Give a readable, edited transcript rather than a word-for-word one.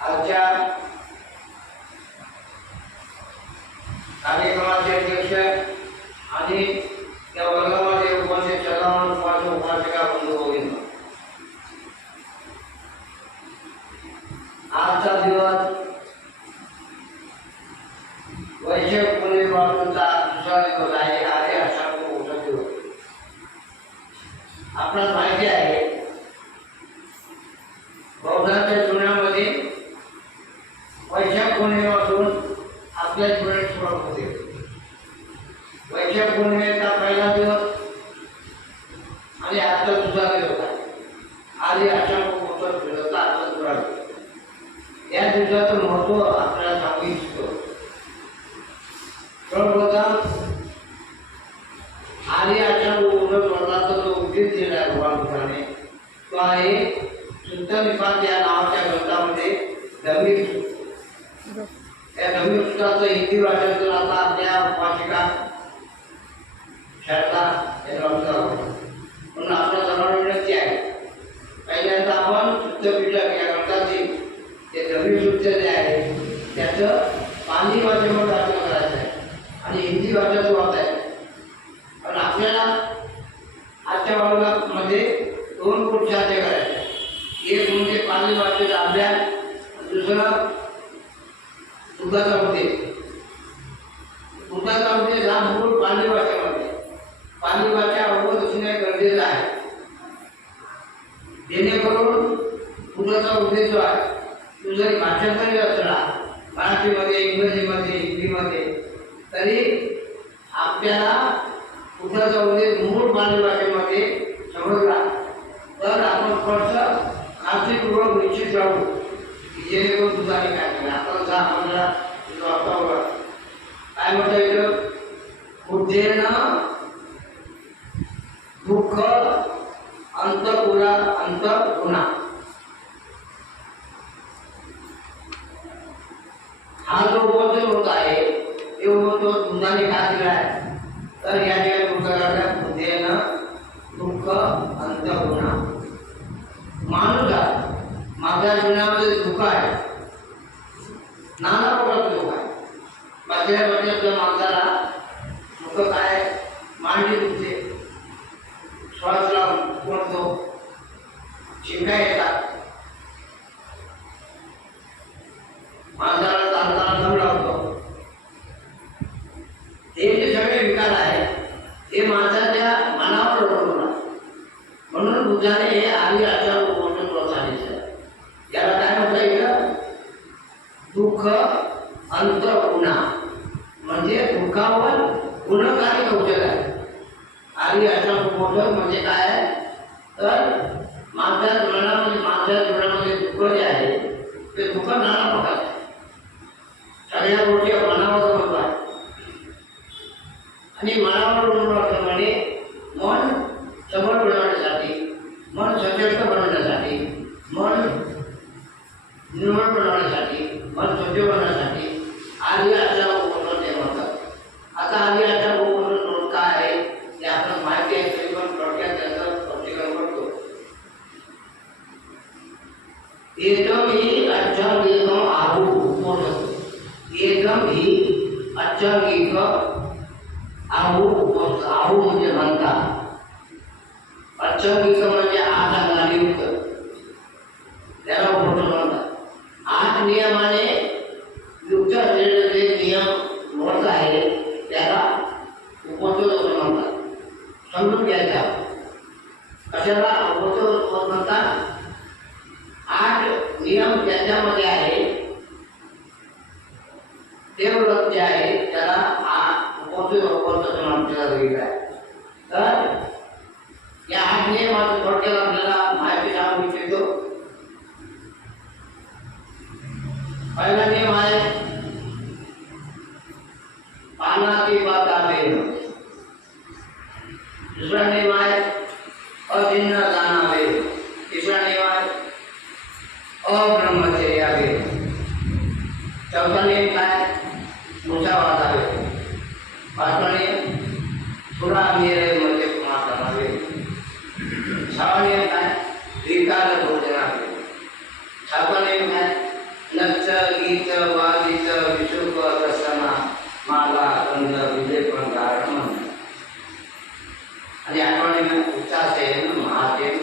आजच्या कार्यक्रमाचे अध्यक्ष आणि त्या वर्गामध्ये उपस्थित सर्व उपासिका बंधू भगिनी, आजचा दिवस वैशाख पौर्णिमेपासूनचा दुसरा दिवस आहे. आर्य आषाढ मोठा दिवस. आपल्याला माहिती आहे बौद्धांच्या जीवनामध्ये वैशाख पौर्णिमेपासून आपल्या जीवनाची सुरुवात होते. वैशाख पौर्णिमेचा पहिला दिवस आणि आजचा दुसरा दिवस आहे. आर्य आषाढ मोठा दिवस आजचा दुसरा दिवस. या दिवसाचं महत्त्व आपल्याला सांगू इच्छितो. सर्वप्रथम आर्य आषाढ वर्णाचा जो उल्लेख केला आहे भगवान बुद्धाने, तो आहे सुत्त निपात या नावाच्या ग्रंथामध्ये धम्मिक. या धम्मिक सूत्राचं हिंदी भाषेतून आता आपल्या उपासिका शारदा या ग्रंथावर म्हणून आपल्या सर्वांना विनंती आहे. पहिल्यांदा आपण सुत्तपिटक या ग्रंथाचे ते धम्मिक सूत्र जे आहे त्याचं पाली भाषेमध्ये वाचन करायचं आहे आणि हिंदी भाषेचं वाचायचं आहे. पण आपल्याला आजच्या वर्गामध्ये दोन पुरुषार्थ करायचे. एक म्हणजे पाली भाषेचा अभ्यास, दुसरं तुकाचा उपदेश. तुकाचा उपदेश हा मूळ पाली भाषेमध्ये. पाली भाषा अवगत असणे गरजेचं आहे, जेणेकरून तुकाचा उपदेश जो आहे तो जरी भाषांतरी असला मराठीमध्ये, इंग्रजीमध्ये, हिंदीमध्ये, तरी आपल्याला पुढचा उद्देश मूळ पाली भाषेमध्ये समजला तर आपण थोडंसं काळजीपूर्वक निश्चित राहू की जेणेकरून तुझाने काय केलं. आपण जा आपल्याला काय म्हणता येईल, बुद्धेन दुःख अंतपुरा अंतपुना. हा जो बोध होत आहे तो तुझाने काय केला आहे तर या ठिकाणी पुस्तकाच्या बुद्धेनं दुःख अंतपुना. माणूस माझ्या जीवनामध्ये दुःख आहे, नाना प्रकारचं दुःख आहे. माझ्या माणसाला दुःख काय, मांडी दुखते, श्वास लावून पडतो, शिंका येतात, माणसाला चालताना दम लागतो. हे जे सगळे विकार आहेत हे माणसाच्या मनावर अवलंबून आहे. म्हणून बुद्धाने हे आर्य आचार उपक्रम प्रोत्साहित आहे. याला काय म्हणता येईल, दुःख अंतपुना, म्हणजे दुःखावर गुणकारी कौशल आहे. आर्य आचार उपक्रम म्हणजे काय आहे तर माणसाच्या जीवनामध्ये दुःख जे आहे ते दुःख नाना प्रकारचे आहे. सगळ्या गोष्टी मनावर अवलंबून आहे आणि मनावर अवलंबून असल्यामुळे मन सबळ बनवण्यासाठी, मन सशक्त बनवण्यासाठी, मन निर्मळ बनवण्यासाठी, मन स्वच्छ बनवण्यासाठी आर्य आचार उपक्रम ते म्हणतात. आता आर्य आचार उपक्रम काय आहे ते आपण माहिती आहे तरी पण थोडक्यात त्याचं स्पष्टीकरण करतो. एकदम ही अच्चांगिक आहू उपक्रम. एकदम ही अच्चांगिक आहू म्हणजे म्हणतात. अच्चांगिक म्हणजे 8 अंगाने युक्त, त्याला उपक्रम म्हणतात. 8 नियमाने युक्त असलेले जे नियम व्रत आहे त्याला उपक्रम असं म्हणतात. समजून घ्यायचा कशाला उपक्रम म्हणतात. 8 नियम ज्याच्यामध्ये आहे ते व्रत जे आहे त्याला आपल्याला वेगळं आहे. तर या 8 नियमाचं थोडक्यात आपल्याला माहिती सांगू इच्छितो. पहिला नियम आहे पानाची पाता वेळ. दुसरा नियम आहे अभिन्न दाना वेळ. तिसरा नियम आहे अब्रह्मचर्या वेळ. चौथा नियम काय, मुसावादा वेळ. पाचवा नियम थोडा नियम म्हणजे माता वेळ. 6वा नियम काय, विकार भोजना वेळ. 7वा नियम काय, नच्च गीत वागीत विशुभ रसना माला कंद विजय पण गारण म्हणतात आणि आठवणीनं उच्चासेन महादेव